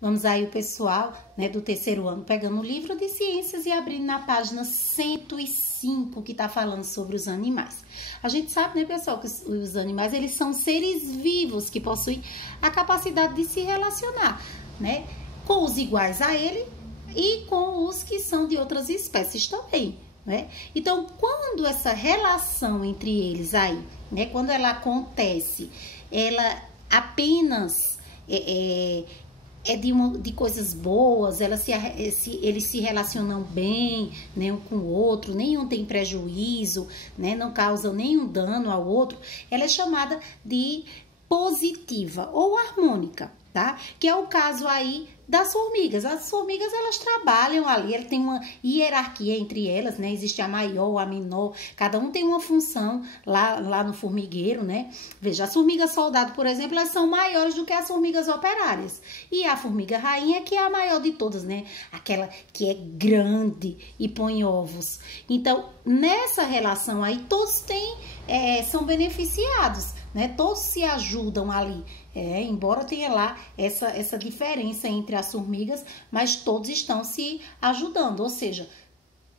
Vamos aí o pessoal, né, do terceiro ano pegando o livro de ciências e abrindo na página 105, que tá falando sobre os animais. A gente sabe, né, pessoal, que os animais, eles são seres vivos que possuem a capacidade de se relacionar, né, com os iguais a ele e com os que são de outras espécies também, né? Então, quando essa relação entre eles aí, né, quando ela acontece, ela apenas de coisas boas, eles se relacionam bem, né, um com o outro, nenhum tem prejuízo, né, não causam nenhum dano ao outro, ela é chamada de positiva ou harmônica, tá? Que é o caso aí das formigas. As formigas, elas trabalham ali, ela tem uma hierarquia entre elas, né? Existe a maior, a menor, cada um tem uma função lá no formigueiro, né? Veja, as formigas soldado, por exemplo, elas são maiores do que as formigas operárias. E a formiga rainha, que é a maior de todas, né? Aquela que é grande e põe ovos. Então, nessa relação aí, todos são beneficiados, né? Todos se ajudam ali. Embora tenha lá essa diferença entre as formigas, mas todos estão se ajudando, ou seja,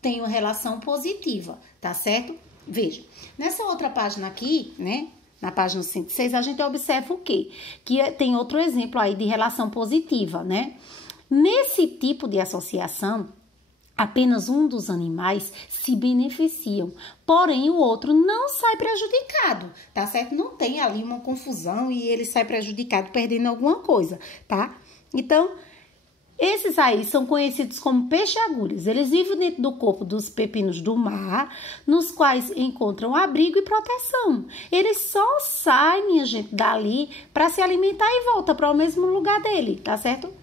tem uma relação positiva, tá certo? Veja, nessa outra página aqui, né, na página 106, a gente observa o quê? Que tem outro exemplo aí de relação positiva, né? Nesse tipo de associação, apenas um dos animais se beneficiam, porém o outro não sai prejudicado, tá certo? Não tem ali uma confusão e ele sai prejudicado, perdendo alguma coisa, tá? Então, esses aí são conhecidos como peixe-agulhas. Eles vivem dentro do corpo dos pepinos do mar, nos quais encontram abrigo e proteção. Eles só saem, minha gente, dali para se alimentar e volta para o mesmo lugar dele, tá certo?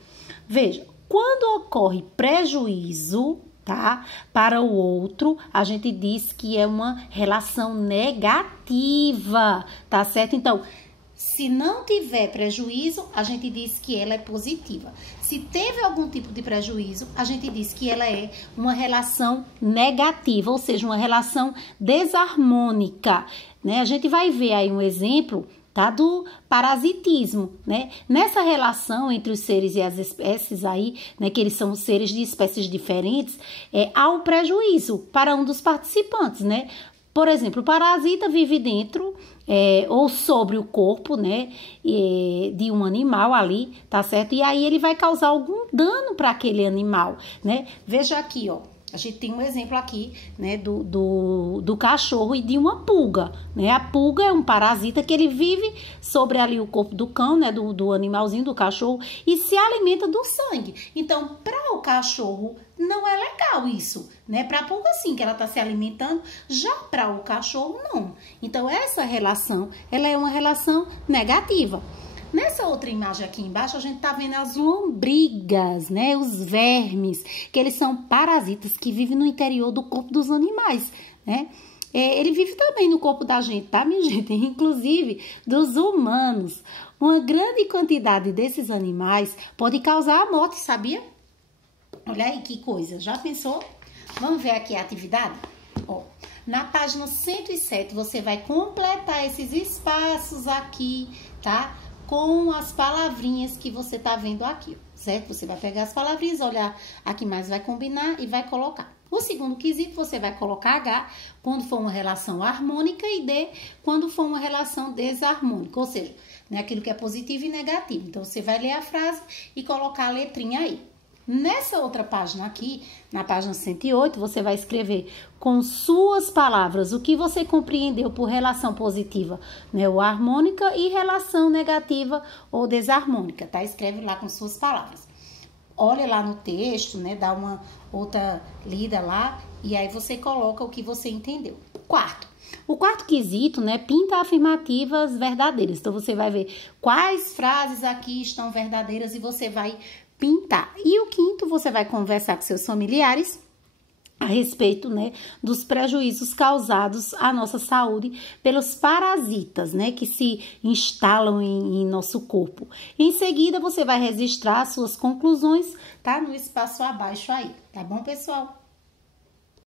Veja, quando ocorre prejuízo, tá, para o outro, a gente diz que é uma relação negativa, tá certo? Então, se não tiver prejuízo, a gente diz que ela é positiva. Se teve algum tipo de prejuízo, a gente diz que ela é uma relação negativa, ou seja, uma relação desarmônica, né? A gente vai ver aí um exemplo, tá, do parasitismo, né? Nessa relação entre os seres e as espécies aí, né, que eles são seres de espécies diferentes, há um prejuízo para um dos participantes, né? Por exemplo, o parasita vive dentro ou sobre o corpo, né, de um animal ali, tá certo? E aí ele vai causar algum dano para aquele animal, né? Veja aqui, ó. A gente tem um exemplo aqui, né, do cachorro e de uma pulga, né? A pulga é um parasita que ele vive sobre ali o corpo do cão, né, do animalzinho, do cachorro, e se alimenta do sangue. Então, para o cachorro, não é legal isso, né? Para a pulga, sim, que ela está se alimentando, já para o cachorro, não. Então, essa relação, ela é uma relação negativa. Nessa outra imagem aqui embaixo, a gente tá vendo as lombrigas, né? Os vermes, que eles são parasitas que vivem no interior do corpo dos animais, né? Ele vive também no corpo da gente, tá, minha gente? Inclusive dos humanos. Uma grande quantidade desses animais pode causar a morte, sabia? Olha aí que coisa, já pensou? Vamos ver aqui a atividade? Ó, na página 107, você vai completar esses espaços aqui, tá? Com as palavrinhas que você tá vendo aqui, certo? Você vai pegar as palavrinhas, olhar a que mais vai combinar e vai colocar. O segundo quesito, você vai colocar H quando for uma relação harmônica e D quando for uma relação desarmônica, ou seja, né, aquilo que é positivo e negativo. Então, você vai ler a frase e colocar a letrinha aí. Nessa outra página aqui, na página 108, você vai escrever com suas palavras o que você compreendeu por relação positiva, né, ou harmônica, e relação negativa ou desarmônica, tá? Escreve lá com suas palavras. Olha lá no texto, né, dá uma outra lida lá e aí você coloca o que você entendeu. O quarto quesito, né, pinta afirmativas verdadeiras. Então, você vai ver quais frases aqui estão verdadeiras e você vai pintar. E o quinto, você vai conversar com seus familiares a respeito, né, dos prejuízos causados à nossa saúde pelos parasitas, né, que se instalam em nosso corpo. Em seguida, você vai registrar suas conclusões, tá, no espaço abaixo aí, tá bom, pessoal?